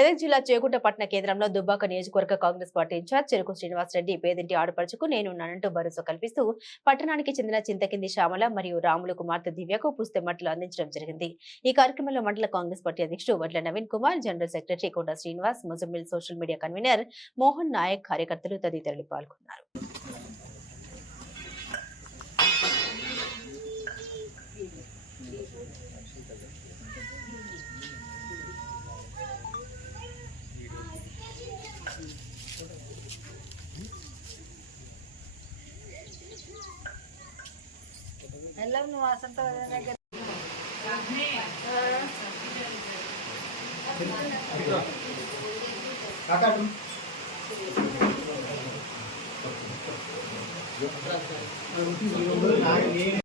మెదక్ జిల్లా చేగుంట పట్టణ కేంద్రంలో దుబ్బాక నియోజకవర్గ కాంగ్రెస్ పార్టీ ఇన్ఛార్జ్ చెరుకు శ్రీనివాసరెడ్డి పేదింటి ఆడపడుచుకు నేనున్నానంటూ భరోసా కల్పిస్తూ పట్టణానికి చెందిన చింతకింది శ్యామల మరియు రాములు కుమార్తె దివ్యకు పుస్తెమట్టలు అందించడం జరిగింది. ఈ కార్యక్రమంలో మండల కాంగ్రెస్ పార్టీ అధ్యక్షుడు వడ్ల Naveen Kumar, general secretary Konda Srinivas, Muzammil social media convener Mohan Nayak, కార్యకర్తలు తదితరులు పాల్గొన్నారు. నువ్వు వసంత దగ్గర